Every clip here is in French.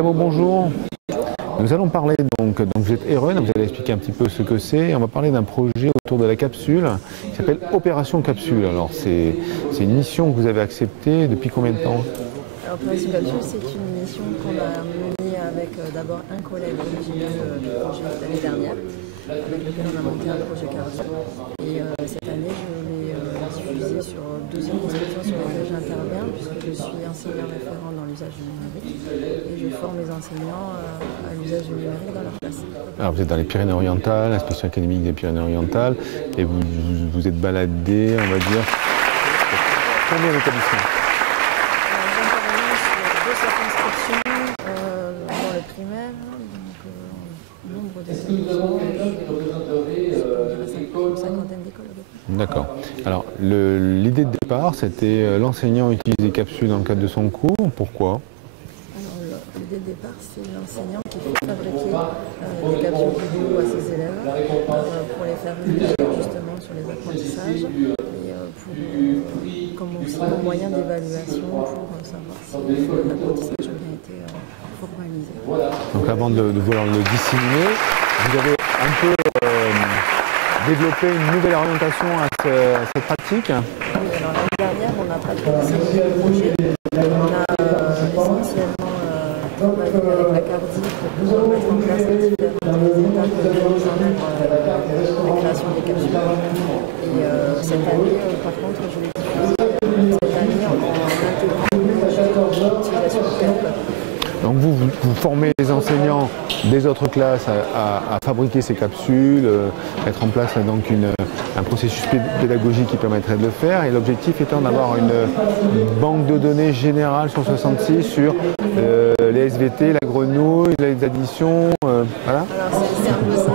Bonjour. Nous allons parler donc vous êtes Eren, vous allez expliquer un petit peu ce que c'est. On va parler d'un projet autour de la capsule qui s'appelle Opération Capsule. Alors c'est une mission que vous avez acceptée depuis combien de temps? Alors, Opération Capsule, c'est une mission qu'on a menée avec d'abord un collègue originaire du projet l'année dernière, avec lequel on a monté un projet cardio. Et cette année, je l'ai diffusé sur deuxième inscription sur laquelle j'interviens, puisque je suis enseignant référent dans l'usage du numérique et je forme les enseignants à l'usage du numérique dans leur classe. Alors vous êtes dans les Pyrénées-Orientales, l'inspection académique des Pyrénées-Orientales, et vous êtes baladé, on va dire, combien d'établissements? J'interviens sur deux circonscriptions dans le primaire, donc nombre d'établissements, une cinquantaine d'écoles. D'accord. Alors l'idée de départ, c'était l'enseignant utilise des capsules dans le cadre de son cours. Pourquoi? L'idée de départ, c'est l'enseignant qui fait fabriquer des capsules vidéo à ses élèves pour les faire vivre justement sur les apprentissages et comme aussi un moyen d'évaluation pour savoir si l'apprentissage a bien été formalisé. Donc avant de vouloir le disséminer, vous avez un peu développé une nouvelle orientation à cette pratique. Oui, alors l'année dernière, on n'a pas trop disséminé le projet. On a essentiellement travaillé avec la CARDI pour mettre en place les différentes étapes de mise en œuvre de la création des capsules. Et cette année, par contre, je l'ai diffusé cette année en intégrant l'utilisation de CARDI. Donc vous formez les enseignants des autres classes à fabriquer ces capsules, mettre en place donc un processus pédagogique qui permettrait de le faire, et l'objectif étant d'avoir une banque de données générale sur 66 sur les SVT, la grenouille, les additions, voilà. Alors c'est un peu ça,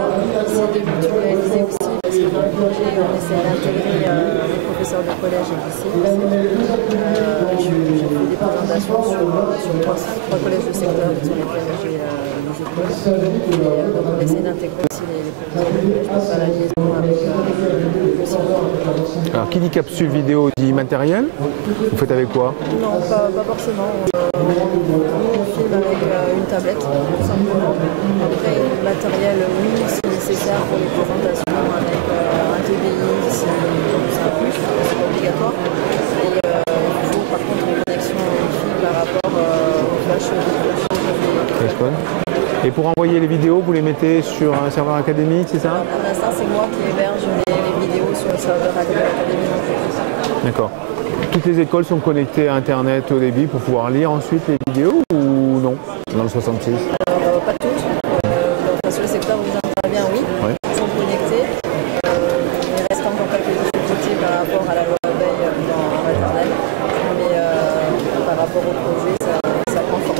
c'est de mutualiser aussi, parce que dans le projet on essaie d'intégrer les professeurs de collège et lycée. J'ai fait des présentations sur trois collèges de secteur qui sont les collèges et les écoles. Et donc on essaie d'intégrer aussi les professeurs de collège pour faire la liaison avec le site. Alors qui dit capsule vidéo dit matériel, vous faites avec quoi? Non, pas forcément. On filme avec une tablette, tout simplement. Après, le matériel, oui, c'est nécessaire pour les présentations avec un TBI, c'est un plus, c'est pas obligatoire. Et il faut par contre une connexion Wi-Fi par rapport au flash. Et pour envoyer les vidéos, vous les mettez sur un serveur académique, c'est ça? Pour l'instant, c'est moi qui héberge les vidéos sur le serveur académique. D'accord. Toutes les écoles sont connectées à Internet au débit pour pouvoir lire ensuite les vidéos ou non, dans le 66? Alors, pas toutes. Sur le secteur où j'interviens, oui, ouais. Ils sont connectés. Il reste encore quelques difficultés par rapport à la loi Veil dans maternelle. Mais par rapport au projet, ça prend fort.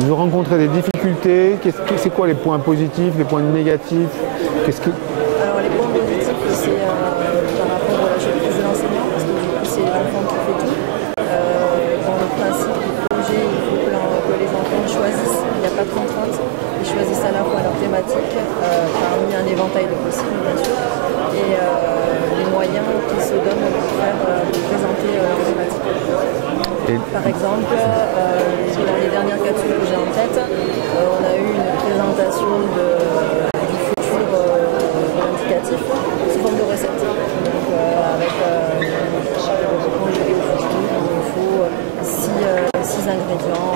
Vous rencontrez des difficultés, c'est quoi les points positifs, les points négatifs? Alors les points positifs, c'est par rapport à la prise de l'enseignant, parce que du coup c'est l'enfant qui fait tout. Dans le principe du projet, il faut que les enfants choisissent, il n'y a pas de contrainte, ils choisissent à la fois leur thématique, parmi un éventail de possibles bien sûr, et les moyens qu'ils se donnent pour présenter leur thématique. Par exemple, dans les dernières capsules que j'ai en tête, on a eu une présentation du futur indicatif sous forme de recette. Donc avec conjugué au futur, il faut 6 ingrédients,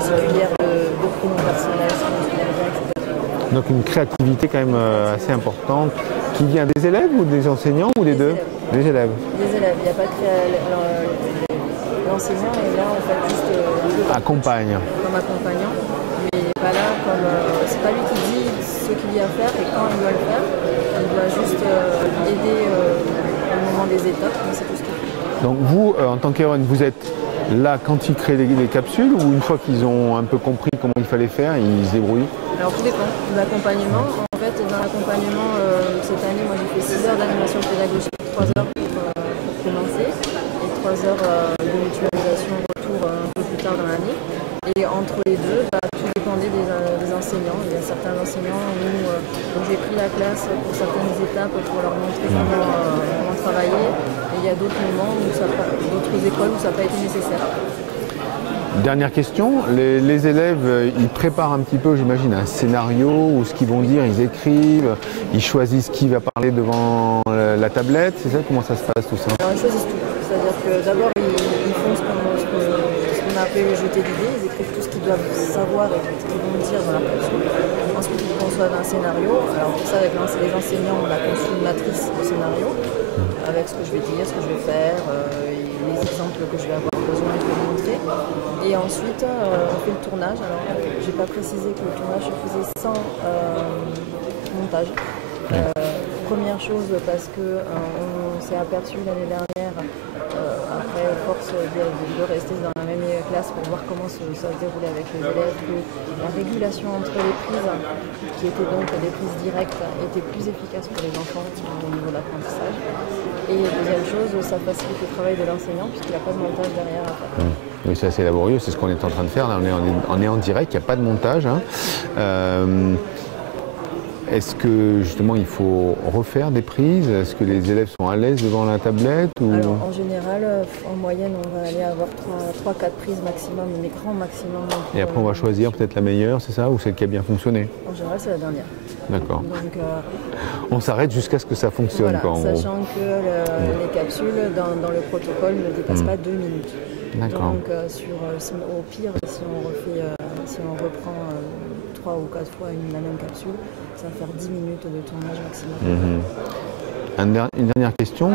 6 cuillères de pronom personnel, etc. Donc une créativité quand même assez importante, qui vient des élèves ou des enseignants ou des deux? Des élèves. Des élèves, il n'y a pas de l'enseignant est là en fait juste accompagne. Comme accompagnant, mais il n'est pas là comme c'est pas lui qui dit ce qu'il y a à faire et quand il doit le faire, il doit juste aider au moment des étapes, mais c'est tout ce qu'il fait. Donc vous, en tant qu'Eren, vous êtes là quand ils créent les capsules, ou une fois qu'ils ont un peu compris comment il fallait faire, ils se débrouillent? Alors tout dépend de l'accompagnement. En fait, dans l'accompagnement, cette année, moi j'ai fait 6 heures d'animation pédagogique, 3 heures pour commencer, et 3 heures de mutualisation retour un peu plus tard dans l'année. Et entre les deux, tout dépendait des enseignants. Il y a certains enseignants où j'ai pris la classe pour certaines étapes pour leur montrer comment travailler. Et il y a d'autres moments, d'autres écoles où ça n'a pas été nécessaire. Dernière question, les élèves, ils préparent un petit peu, j'imagine, un scénario ou ce qu'ils vont dire, ils écrivent, ils choisissent qui va parler devant la tablette, c'est ça? Comment ça se passe tout ça? Alors, ils choisissent tout. C'est-à-dire que d'abord, ils font ce qu'on a appelé le jeté d'idées, ils écrivent tout ce qu'ils doivent savoir et ce qu'ils vont dire dans la capsule. Ensuite, ils conçoivent un scénario. Alors pour ça, avec les enseignants, on a conçu une matrice de scénario avec ce que je vais dire, ce que je vais faire, les exemples que je vais avoir besoin de montrer. Et ensuite, on fait le tournage. Alors, je n'ai pas précisé que le tournage se faisait sans montage. Première chose parce qu'on s'est aperçu l'année dernière, après force de rester dans la même classe pour voir comment ça se déroulait avec les élèves, que la régulation entre les prises, qui étaient donc des prises directes, était plus efficace pour les enfants au niveau de l'apprentissage. Et deuxième chose, ça facilite le travail de l'enseignant puisqu'il n'y a pas de montage derrière à faire. Oui, c'est assez laborieux, c'est ce qu'on est en train de faire. Là, on est en direct, il n'y a pas de montage. Hein. Est-ce que justement il faut refaire des prises? Est-ce que les élèves sont à l'aise devant la tablette ou... Alors en général, en moyenne, on va aller avoir 3-4 prises maximum, mais grand maximum. Et après on va choisir peut-être la meilleure, c'est ça? Ou celle qui a bien fonctionné? En général, c'est la dernière. D'accord. Donc, on s'arrête jusqu'à ce que ça fonctionne. Voilà, quoi, sachant que les capsules dans le protocole ne dépassent pas 2 minutes. D'accord. Donc au pire, si on reprend 3 ou 4 fois la même capsule, ça va faire 10 minutes de tournage maximum. Une dernière question.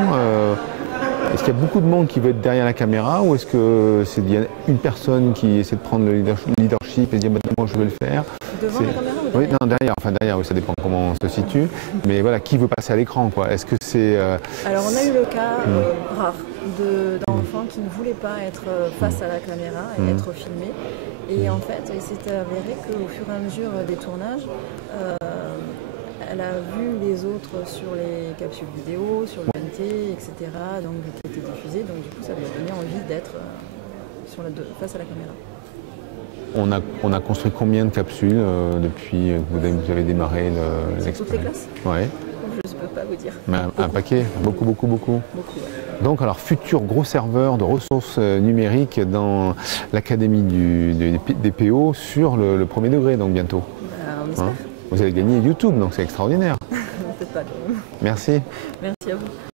Est-ce qu'il y a beaucoup de monde qui veut être derrière la caméra ou est-ce que c'est une personne qui essaie de prendre le leadership et dire maintenant moi je vais le faire? Devant la caméra ou Oui, derrière? non, derrière, oui, ça dépend comment on se situe. Mais voilà, qui veut passer à l'écran quoi? Est-ce que c'est... Alors on a eu le cas rare d'enfants qui ne voulaient pas être face à la caméra et être filmés. Et en fait, il s'est avéré qu'au fur et à mesure des tournages, elle a vu les autres sur les capsules vidéo, sur le NT, etc., donc, qui étaient diffusées. Donc du coup, ça lui a donné envie d'être face à la caméra. On a construit combien de capsules depuis que vous avez démarré Sur toutes les classes? Ouais. Je ne peux pas vous dire. Un paquet, beaucoup. Ouais. Donc alors futur gros serveur de ressources numériques dans l'académie des PO sur le premier degré, donc bientôt. On espère. Vous allez gagner YouTube, donc c'est extraordinaire. Peut-être pas quand même. Merci. Merci à vous.